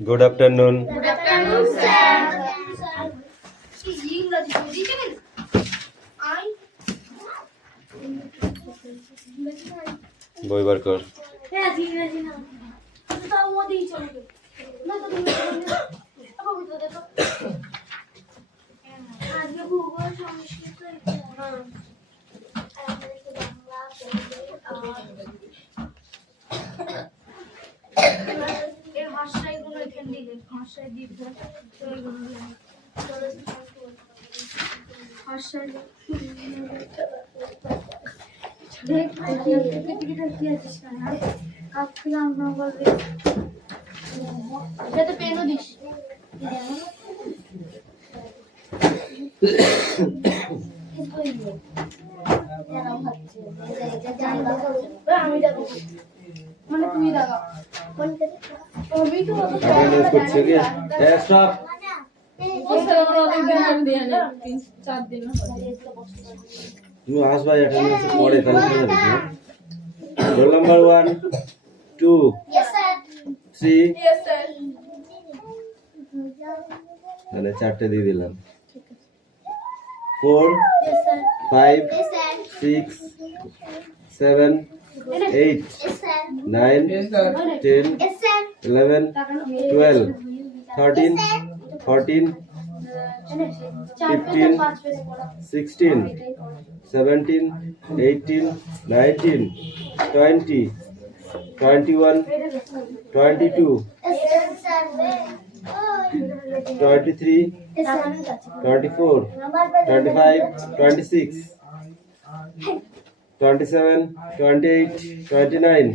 Good afternoon. Good afternoon, sir. বই বার কর। তুমি আসবা অ্যাটেন্ডেন্স পড়ে তাহলে কি হবে? Roll number 1 2 Yes, sir. 3 Yes, sir. তাহলে চারটে দিয়ে দিলাম 4 Yes, sir. 5 Yes, sir. 6 7 8 Yes, sir. 9 10 Yes, sir. 11 12 13 14 15 16 17 18 19 20 21 22 Yes, sir. 23 Yes, sir. 24 25 26 27 28 29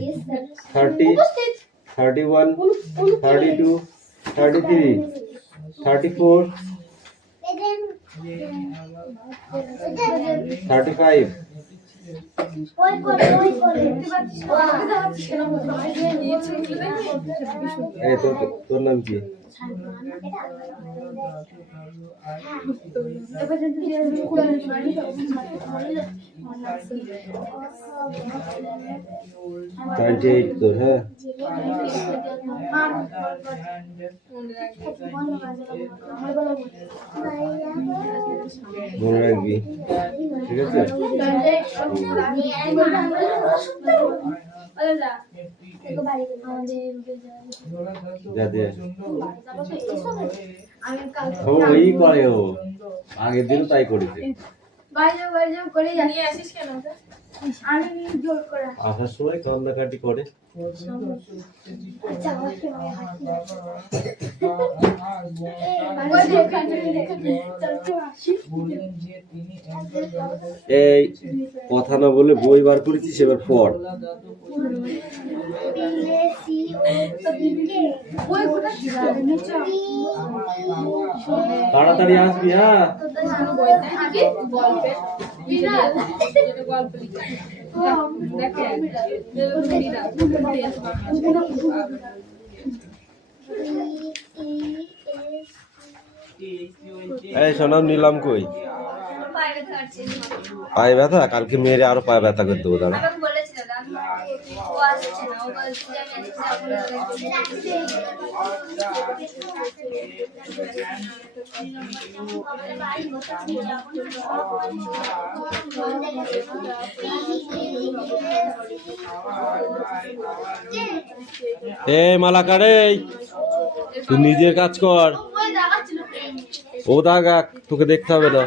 30 31 32 33 34 35 এই তোর নাম কি? টোয়েন্টি এইট তোর, হ্যাঁ মনে রাখবি, ঠিক আছে? যাতে ওই করে, ও আগের দিন তাই করেছে। আসার সময় কান্নাকাটি করে। এই কথা না বলে বই বার করেছিস, এবার পড়। তাড়াতাড়ি আসবি, হ্যাঁ? এই শোনো, নিলাম কই? পায়ে ব্যথা? কালকে মেয়েরে আরো পায়ে ব্যথা করে দেবো, দাঁড়া। এই মালাকারে, তুই নিজের কাজ কর। ও দাগা, তোকে দেখতে হবে না।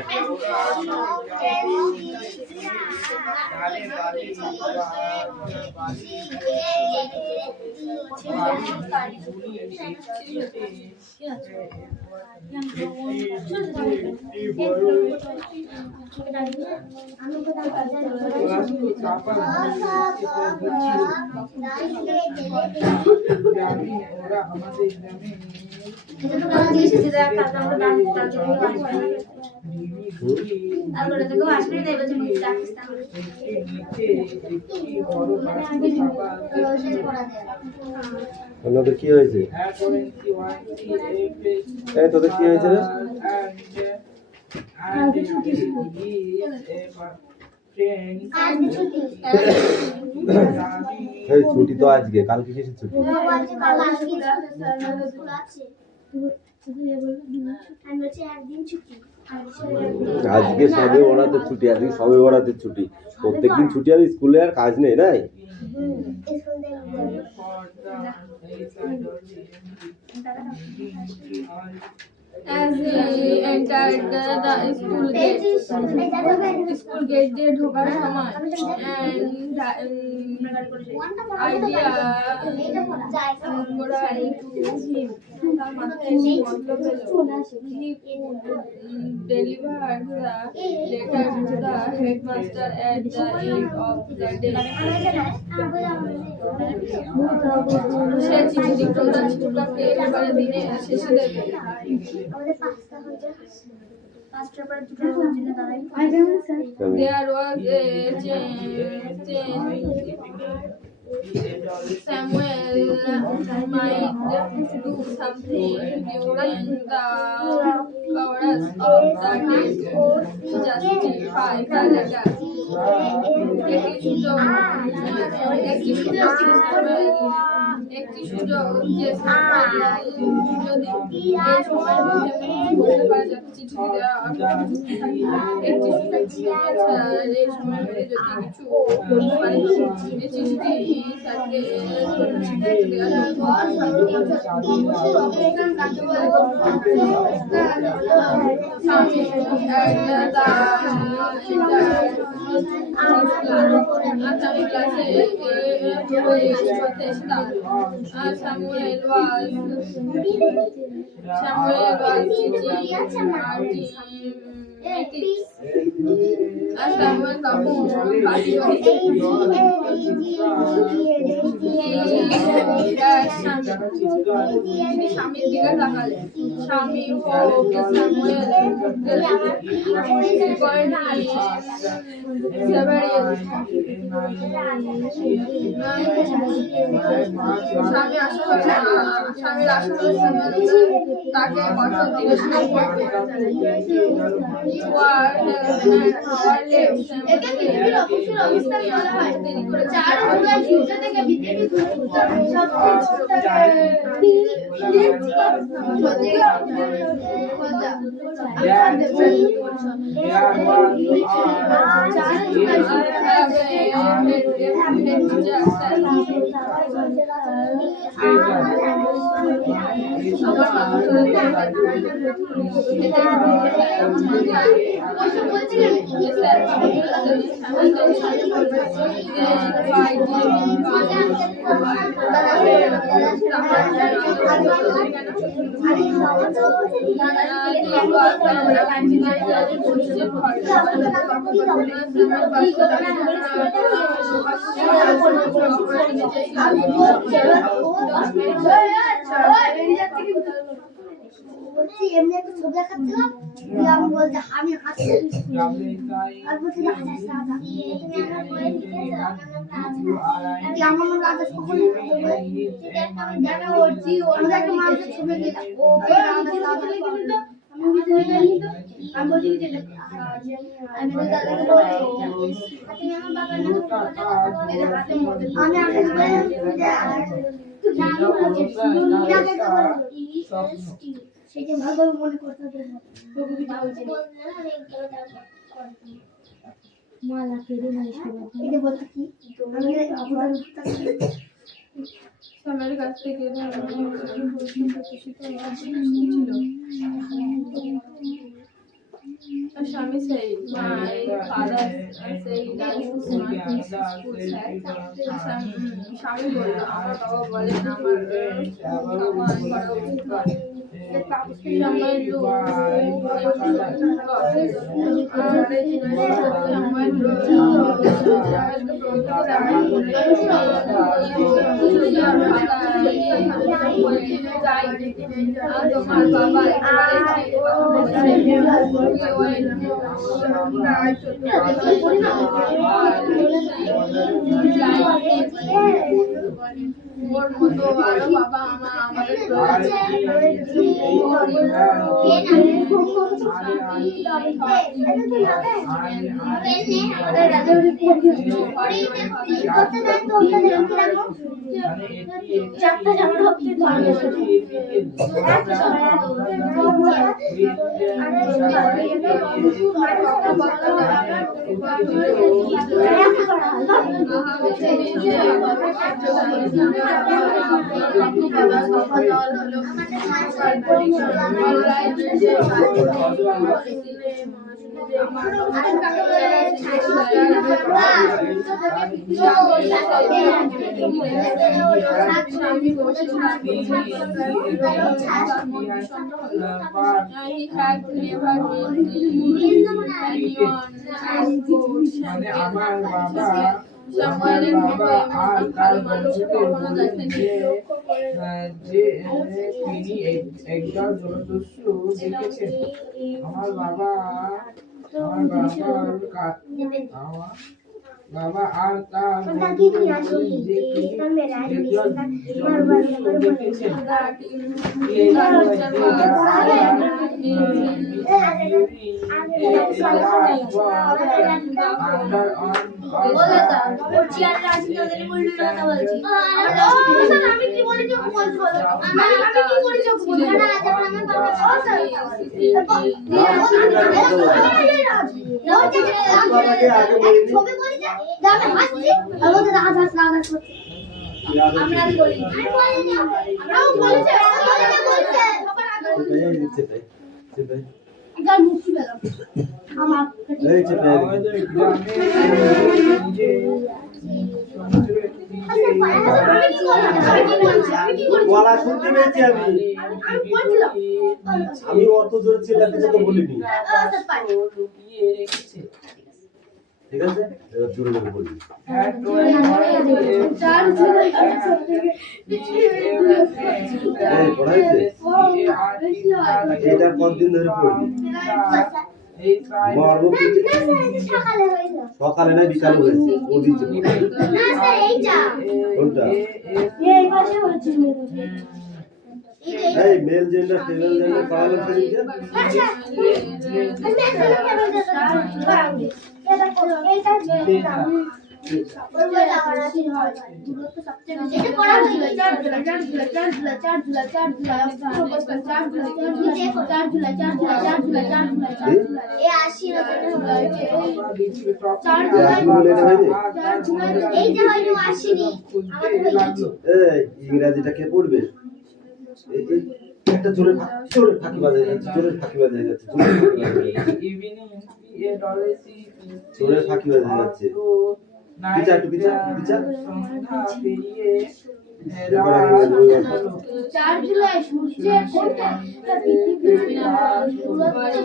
তোদের কি হয়েছে? তোদের কি হয়েছে রে? আজ ছুটি এই ছুটি তো আজকে, কালকে কিসের ছুটি? স্কুল আছে আমি বলছি একদিন ছুটি আজকে সবে ওরাতে ছুটি, আজকে সবে ওরাতে ছুটি, প্রত্যেকদিন ছুটি আর স্কুলে আর কাজ নেই, নাই? As he entered the school gate দিয়ে ঢোকার সময় and idea তার মাথায় এসে মতলব এলো he delivered the letter to the headmaster at the end of the day. সে চিঠি প্রধান শিক্ষককে এবারে দিনে শেষে দেবে। There was a change. Samuel might do something during the hours of the day to justify the letter. একটি সুযোগ যে যদি এই সময়ের মধ্যে বলতে পারে যাতে চিঠি দেওয়া একটি সুযোগ এই সময়ের মধ্যে যদি কিছু বলতে পারে এই চিঠিটি স্যারকে আমি ক্লাসে Samuel was teaching mathematics. Samuel তখন পাটি স্বামীর দিকে তাকালেন। স্বামী স্বামীর আসলে তাকে কঠোর দিকে বলছি এমনি একটা ছবি দেখাচ্ছিলাম আমি বলতে আমি হাসি আর বলছি আমার নাম রাজা সকল দেখা করছি ওর একটা মানুষের ছবি দিলাম ও আমি বলছি যে আমি দাদাকে বলছি আমার বাবার নাম আমি সেটা ভালোভাবে মনে করতে হবে মালা কেটে এটা বলতে কি আমার কাছ থেকে স্বামী সেই মাই ফাদার সেই স্বামী বলল আমার বাবা বলেন আমার সম্মান করা উচিত নয় তোমার বাবা ওর মতো আরো বাবা মা আমাদের আমার বাবা আর তার বন্ধুদের বললেন যে তিনি একদল জলদস্যু দেখেছেন। আমার বাবা আর তার বন্ধুদের বললেন যে তিনি একদল জলদস্যু দেখেছেন। আমি কি বলেছি আমি কি করেছি ছবি বলেছে আমি হাসছি আর বলতে রাজ আমরা বলি আমরাও বলেছে গাল মুক্তি পেলাম আমার এই চেপে আমাদের গ্রামে বলা শুনতে পেয়েছি আমি অত জোরে চিল্লাতে তো বলিনি। লুকিয়ে রেখেছে। ঠিক আছে, এবার জোরে জোরে বলি। এই পড়াইছে এটা কতদিন ধরে পড়বি? মারবো সকালে না বিকালে হয়েছে ও দিচ্ছে কোনটা? এই মেল জেন্ডার ফিমেল জেন্ডার পড়ালো সেদিকে ইংরাজিটা কে পড়বে? একটা জোরে ফাঁকি বাজে যাচ্ছে, জোরে ফাঁকি বাজে যাচ্ছে, জোরে ফাঁকি বাজে যাচ্ছে। পিছা একটু পিছা পিছা 4 জুলাই সূর্যের কোনটা পৃথিবীর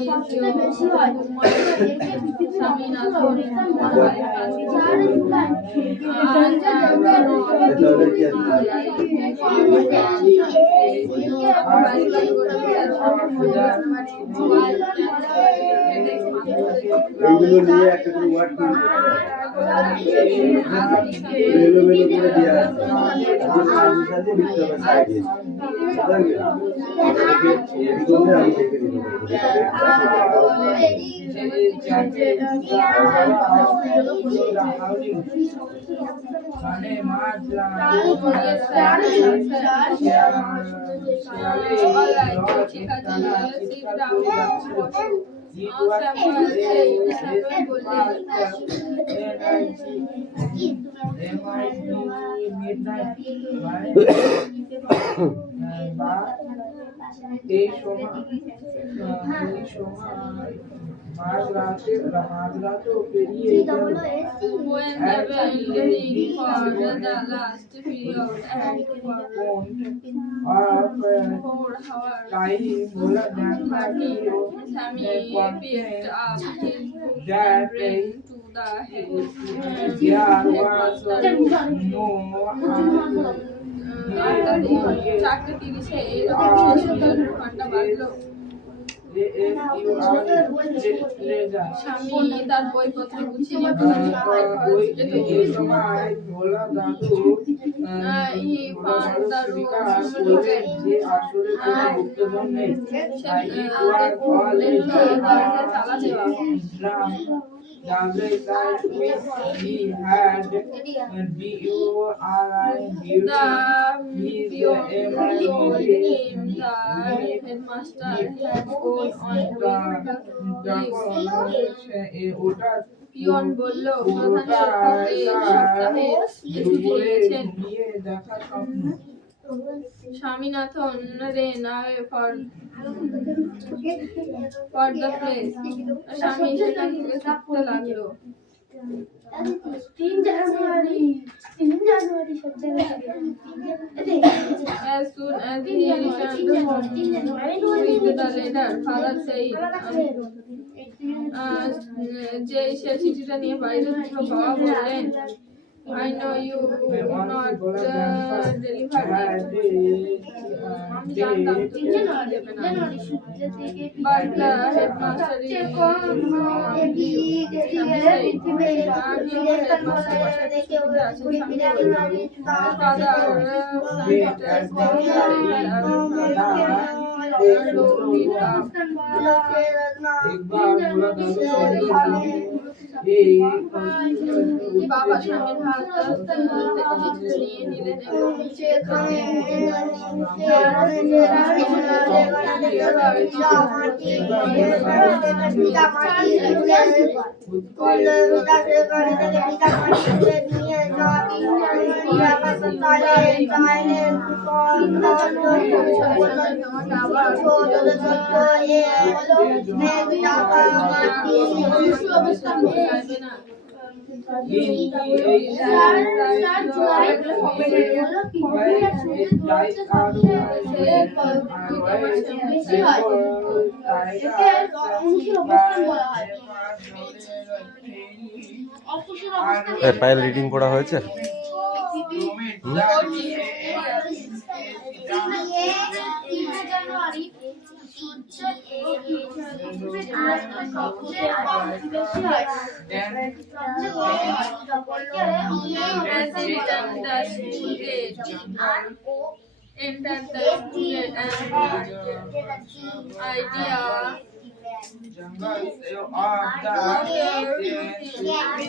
সবচেয়ে বেশি হয় পৃথিবীর এইগুলো নিয়ে একটা করে ওয়ার্ড করে মেলো মেলো করে দেওয়া আছে। সাজিয়ে লিখতে হবে সাইডে। আমি দেখে দিই। এই সময় মাঝরাতও পেরিয়ে গেল। When the bell rang for the last period and for 4 hours, time बोला Sammy picked up his book and ran to the hill. there was no চারটে 30-এ এরকম 6 ঘন্টা বাজলো। স্বামী তার বইপত্র গুছিয়ে he found the পিয়ন বলল প্রধান শিক্ষক এই সপ্তাহে ছুটি নিয়েছেন Swaminathan ran away for the place স্বামী সেখান থেকে ছুটতে লাগলো as soon as he returned home with the letter father said যে সে চিঠিটা নিয়ে বাড়িতে ঢুকলো বাবা বললেন I know you not deliver it. আমি জানতাম তুমি দেবে না but the headmaster বাবা স্বামীর হাত নিয়ে নিলেন এবং পায়ের রিডিং পড়া হয়েছে?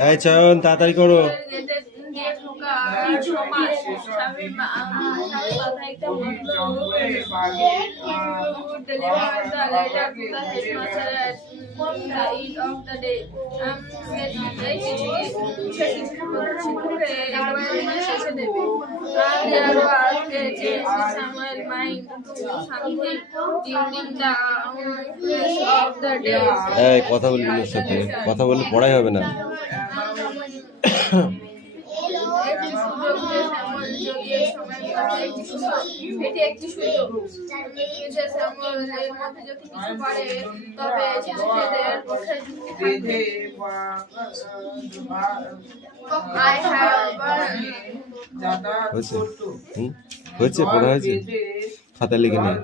এই চয়ন তাড়াতাড়ি করো। এই কথা বলবি ওর সাথে, কথা বললে পড়াই হবে না। এটি একটি সুযোগ যে শ্যামলের মধ্যে যদি কিছু পারে তবে শিশুদের পক্ষে যুক্তি হয়েছে পড়া হয়েছে, খাতা লিখে নিয়ে।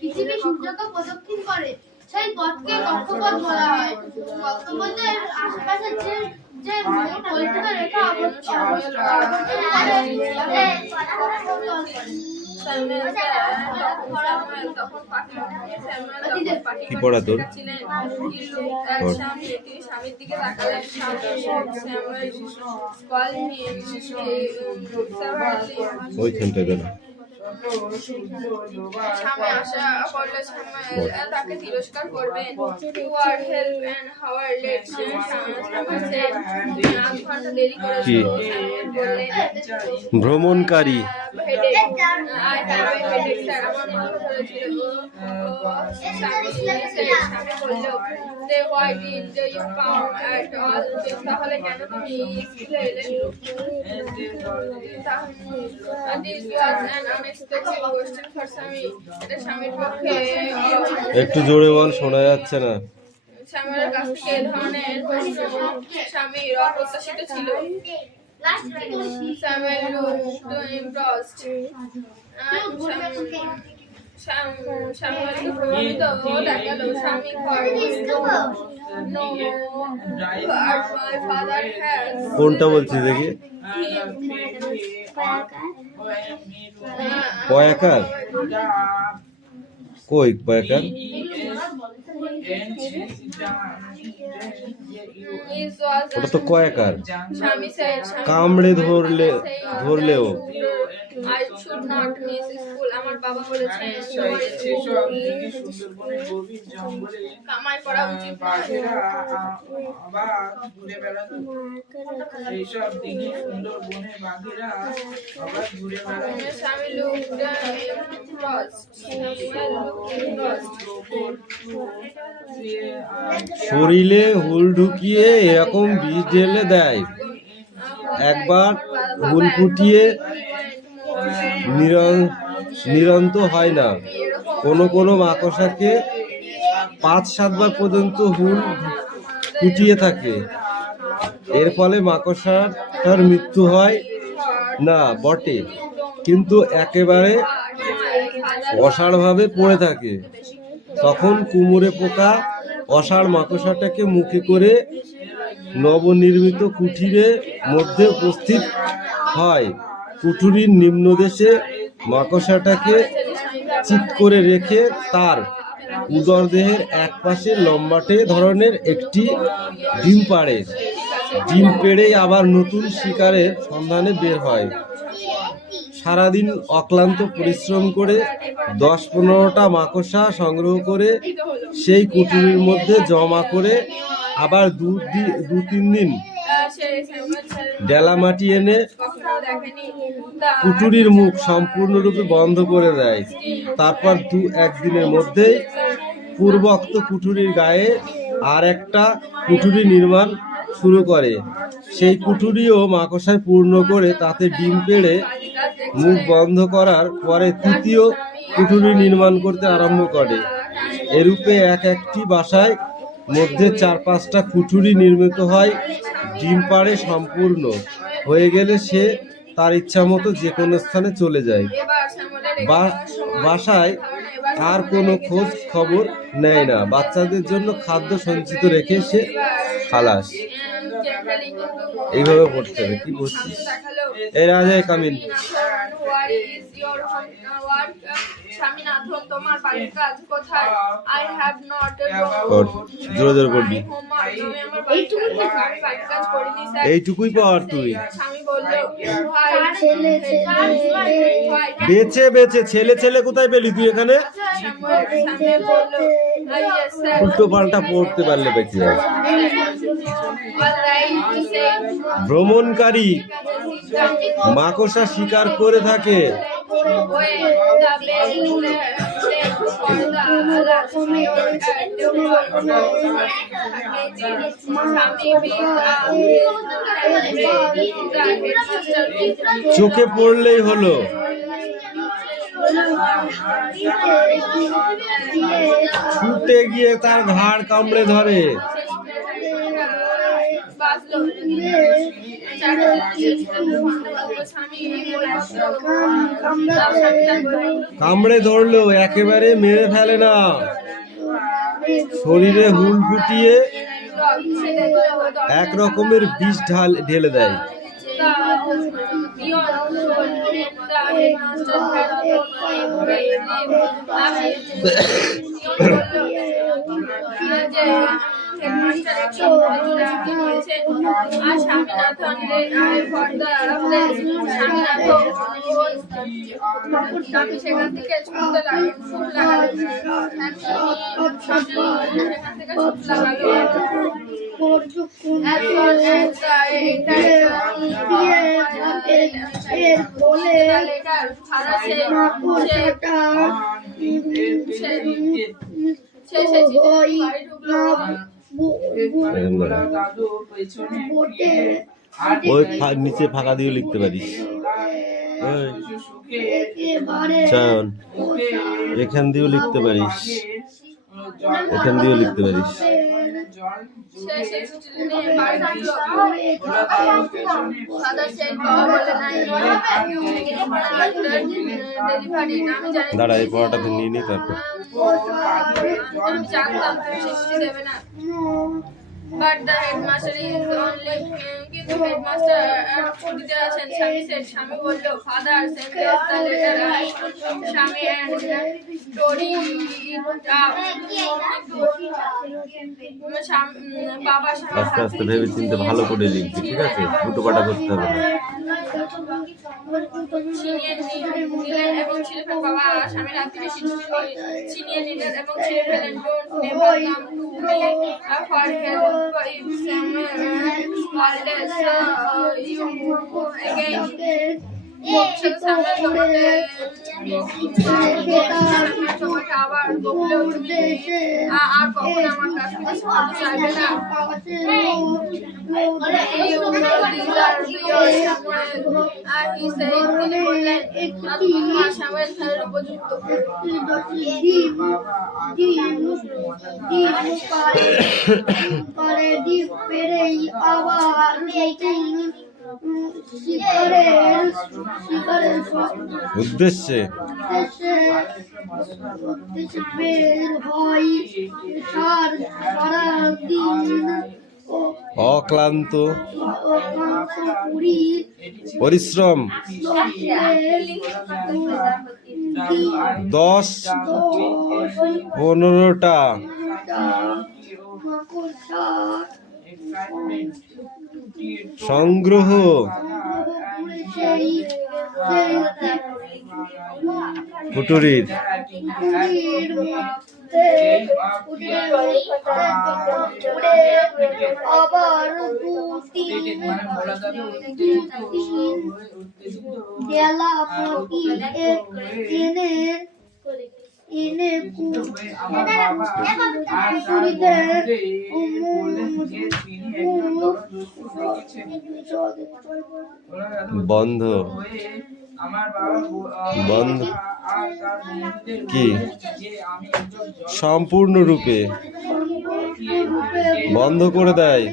পৃথিবী সূর্যকে প্রদক্ষিণ করে সেই পথকে কক্ষপথ বলা হয়। কক্ষপথের আশেপাশে যে যে পরিচিত রেখা কি পড়া তোর? স্বামীর দিকে তাকালেন। ওইখানটা গেল। স্বামী আশা করলে তাকে তিরস্কার করবেন। ভ্রমণকারী তাহলে কেন তুমি স্কুলে এলে? একটু জোরে বল, শোনা যাচ্ছে না। স্যামুয়েলের কাছ থেকে এই ধরনের প্রশ্ন স্বামীর অপ্রত্যাশিত ছিল। Samuel looked impressed. স্যামুয়েলকে প্রভাবিত দেখালো। স্বামী No, but my father has. কোনটা বলছি দেখি? পয়াকার কই পয়াকার? ওটা তো কয়াকার। স্বামী said, কামড়ে ধরলেও I should not miss school. আমার বাবা বলেছেন কামাই করা উচিত নয়। স্বামী looked শরীরে হুল ঢুকিয়ে এরকম বিষ ঢেলে দেয়। একবার হুল ফুটিয়ে নিরন্ত হয় না। কোনো কোনো মাকড়সাকে 5-7 বার পর্যন্ত হুল ফুটিয়ে থাকে। এর ফলে মাকড়সাটার মৃত্যু হয় না বটে, কিন্তু একেবারে অসাড়ভাবে পড়ে থাকে। তখন কুমড়ে পোকা অসাড় মাকড়সাটাকে মুখে করে নবনির্মিত কুঠিরের মধ্যে উপস্থিত হয়। কুঠুরির নিম্নদেশে মাকড়সাটাকে চিৎ করে রেখে তার উদরদেহের এক পাশে লম্বাটে ধরনের একটি ডিম পাড়ে। ডিম পেড়েই আবার নতুন শিকারের সন্ধানে বের হয়। সারাদিন অক্লান্ত পরিশ্রম করে 10-15টা মাকড়সা সংগ্রহ করে সেই কুঠুরির মধ্যে জমা করে আবার 2-3 দিন ডেলা মাটি এনে কুঠুরির মুখ সম্পূর্ণরূপে বন্ধ করে দেয়। তারপর 2-1 দিনের মধ্যেই পূর্বোক্ত কুঠুরির গায়ে আর একটা কুঠুরি নির্মাণ শুরু করে। সেই কুঠুরিও মাকড়সায় পূর্ণ করে তাতে ডিম পেড়ে মুখ বন্ধ করার পরে তৃতীয় কুঠুরি নির্মাণ করতে আরম্ভ করে। এরূপে একটি বাসায় মধ্যে 4-5টা কুঠুরি নির্মিত হয়। ডিম পাড়ে সম্পূর্ণ হয়ে গেলে সে তার ইচ্ছা মতো যে কোনো স্থানে চলে যায়। বাসায় আর কোনো খোঁজ খবর নেয় না। বাচ্চাদের জন্য খাদ্য সঞ্চিত রেখে সে খালাস। এইভাবে পড়তে হবে। কি বলছিস? এই রাজা কামিন। স্বামীনাথন, তোমার বাড়ির কাজ কোথায়? I have not জোরে জোরে করবি। এইটুকুই পড় তুই। স্বামী বলল, বেছে বেছে ছেলে ছেলে কোথায় পেলি তুই এখানে? উল্টো পাল্টা পড়তে পারলে বেঁচে যায়। ভ্রমণকারী মাকড়সা শিকার করে থাকে। চোখে পড়লেই হলো। ছুটে গিয়ে তার ঘাড় কামড়ে ধরে। কামড়ে ধরলেও একেবারে মেরে ফেলে না। শরীরে হুল ফুটিয়ে এক রকমের বিষ ঢেলে দেয়। সেখান থেকে ছুটতে ওই নিচে ফাঁকা দিয়ে লিখতে পারিস। চায়ন এখান দিয়েও লিখতে পারিস, এখান দিয়েও লিখতে পারিস। সে সেই চিঠিটা নিয়ে বাড়ি আসলো। ফাদার সেড বাবা বলে নাই ডেলিভারি আমি জানি দাঁড়া, এই পড়াটা তো নিয়ে নি তারপর। আমি জানতাম তুমি চিঠি দেবে না। But the headmaster is only কিন্তু হেডমাস্টার ছুটিতে আছেন। স্বামী said, স্বামী বলল, father sent us the letter. স্বামী and story বাবা স্বামী আস্তে আস্তে ভেবে চিন্তে ভালো করে লিখবি, ঠিক আছে? ফুটোপাটা করতে হবে না। ছিনিয়ে নিলেন এবং ছিঁড়ে ফেলেন। বাবা স্বামীর হাত থেকে চিঠিটি ছিনিয়ে নিলেন এবং ছিঁড়ে ফেলেন। Don't never come to me for help if someone calls you again. সামনে তোমাকে আবার বললেও তুমি আর কখন আমার কাছ থেকে সাহায্য চাইবে না। তিনি বললেন তোমার স্বামীর ধারের উপযুক্ত। উদ্দেশ্যে অক্লান্ত পরিশ্রম 10-15টা সংগ্রহ কুটুরির আবার বেলা প্রতি এনে এনে বন্ধ বন্ধ কি সম্পূর্ণরূপে বন্ধ করে দেয়।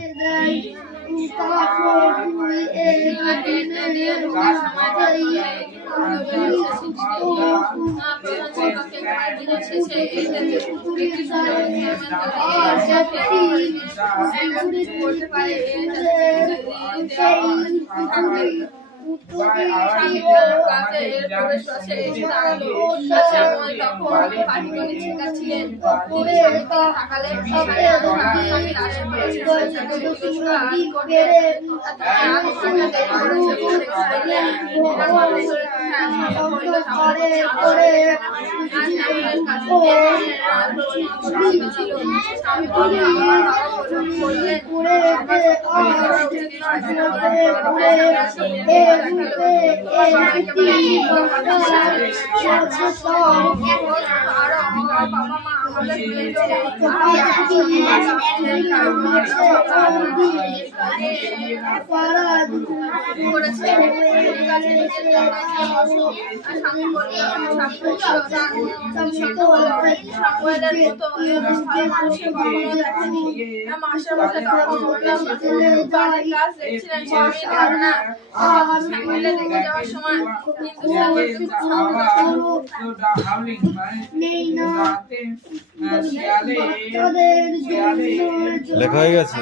লেখা হয়ে গেছে,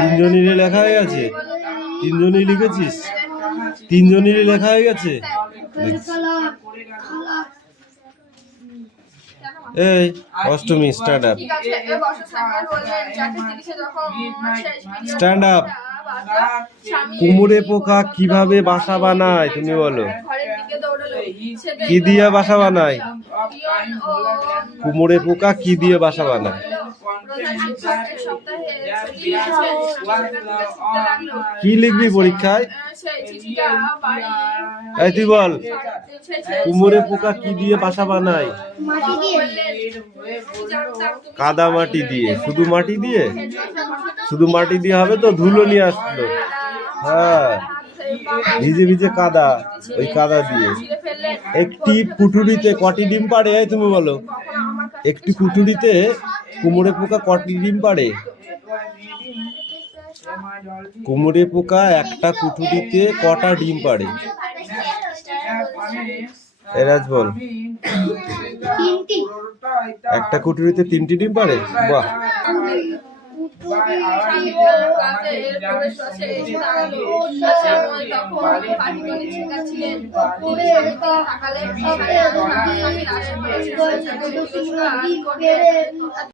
তিনজনেরই লেখা হয়ে গেছে, তিনজনই লিখেছিস, তিনজনেরই লেখা হয়ে গেছে। এই অষ্টমী স্ট্যান্ড আপ, স্ট্যান্ড আপ। কুমড়ে পোকা কিভাবে বাসা বানায় তুমি বলো? কি দিয়ে বাসা বানায়? কুমড়ে পোকা কি দিয়ে বাসা বানায়? কি লিখবি পরীক্ষায়? এই তুই বল, কুমড়ে পোকা কি দিয়ে বাসা বানায়? কাদা মাটি দিয়ে। শুধু মাটি দিয়ে? শুধু মাটি দিয়ে হবে তো? ধুলো নিয়ে আসলো। হ্যাঁ, ভিজে ভিজে কাদা, ওই কাদা দিয়ে একটি কুঠুরিতে কটি ডিম পাড়ে? এই তুমি বলো, একটি কুঠুরিতে কুমড়ে পোকা কটি ডিম পাড়ে? কুমড়ে পোকা একটা কুঠুরিতে কটা ডিম পাড়ে? এরাজ বল। তিনটি। একটা কুঠুরিতে 3টি ডিম পাড়ে? বাহ। তখন